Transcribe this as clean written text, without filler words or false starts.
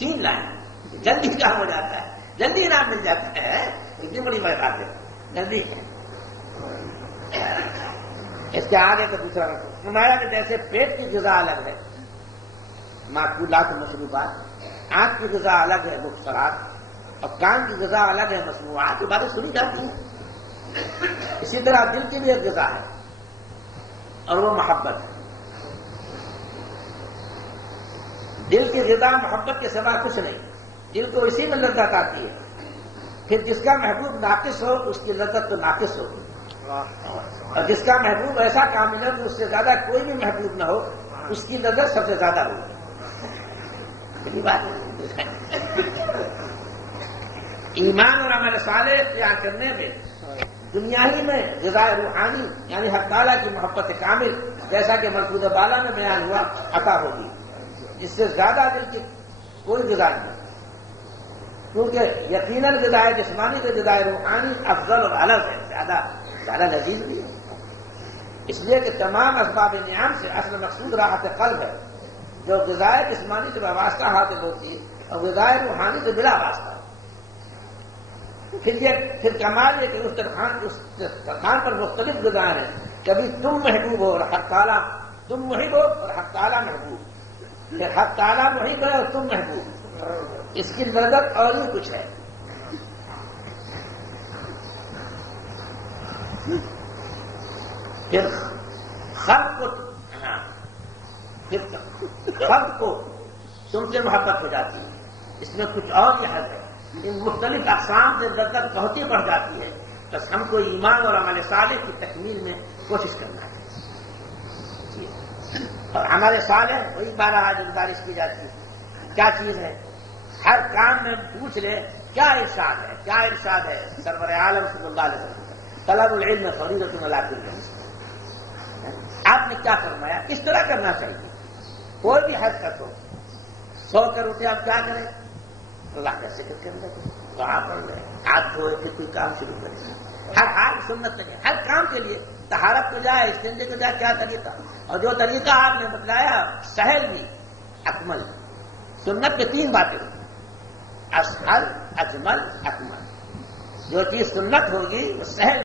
3 line جلدی کام ہو جاتا ہے، جلدی انعام مل جاتا ہے، اتنی بڑی بات ہے، جلدی ہے۔ اس کے آگے کا دوسرا فرمایا کہ جیسے پیٹ کی غذا الگ ہے، معقولات و مشروبات، آنکھ کی غذا الگ ہے، مبصرات، اور کان کی غذا الگ ہے، مسموعات، جو باتیں سنی جاتی ہیں، اسی طرح دل کی بھی ایک غذا ہے اور وہ محبت ہے۔ دل کی غذا محبت کے سوا کچھ نہیں، دل کو اسی میں لذت آتی ہے، پھر جس کا محبوب ناقص ہو اس کی لذت تو ناقص ہوگی، اور جس کا محبوب ایسا کامل ہے کہ اس سے زیادہ کوئی بھی محبوب نہ ہو اس کی لذت سب سے زیادہ ہوگی۔ بات ایمان اور عمل صالح اختیار کرنے میں دنیا ہی میں غذائے روحانی یعنی حق تعالیٰ کی محبت کامل جیسا کہ ملکوت بالا میں بیان ہوا عطا ہوگی، جس سے زیادہ دل کی کوئی غذا نہیں، کیونکہ یقیناً غذائے جسمانی کے غذائے روحانی افضل اور الگ ہے، زیادہ لذیذ بھی ہے، اس لیے کہ تمام اسباب نعم سے اصل مقصود راحت قلب ہے، جو غذائے جسمانی سے وابستہ حاصل ہوتی ہے اور غذائے روحانی سے بلا واسطہ۔ پھر کمال یہ کہ اس طرح پر مختلف غذائیں ہیں، کبھی تم محبوب ہو اور حق تعالیٰ، تم محب ہو اور حق تعالیٰ محبوب، پھر حق تعالیٰ محب ہے اور تم محبوب، اس کی لذت اور بھی کچھ ہے۔ پھر خلق کو تم سے محبت ہو جاتی ہے، اس میں کچھ اور یہ حد ہے، ان مختلف اقسام سے لذت بہت ہی بڑھ جاتی ہے، بس ہم کو ایمان اور عمل صالح کی تکمیل میں کوشش کرنا ہے، اور عمل صالح وہی بارہ گزارش کی جاتی ہے۔ کیا چیز ہے؟ ہر کام میں پوچھ لے کیا ارشاد ہے، کیا ارشاد ہے سرور عالم صلی اللہ علیہ وسلم، طلب العلم فریضۃ علی کل مسلم، آپ نے کیا فرمایا، کس طرح کرنا چاہیے، کوئی بھی حرکت ہو، سو کر اٹھے آپ کیا کریں، اللہ کا ذکر کر لیں، دعا پڑھ لیں، ہاتھ دھوئے پھر کوئی کام شروع کریں، ہر حال سنت لگے، ہر کام کے لیے طہارت کو جائے، استنجے کو جائے، کیا طریقہ، اور جو طریقہ آپ نے بتلایا سہل بھی اکمل، سنت میں 3 باتیں ہوتی ہیں، اسہل، اجمل، اکمل، جو چیز سنت ہوگی وہ سہل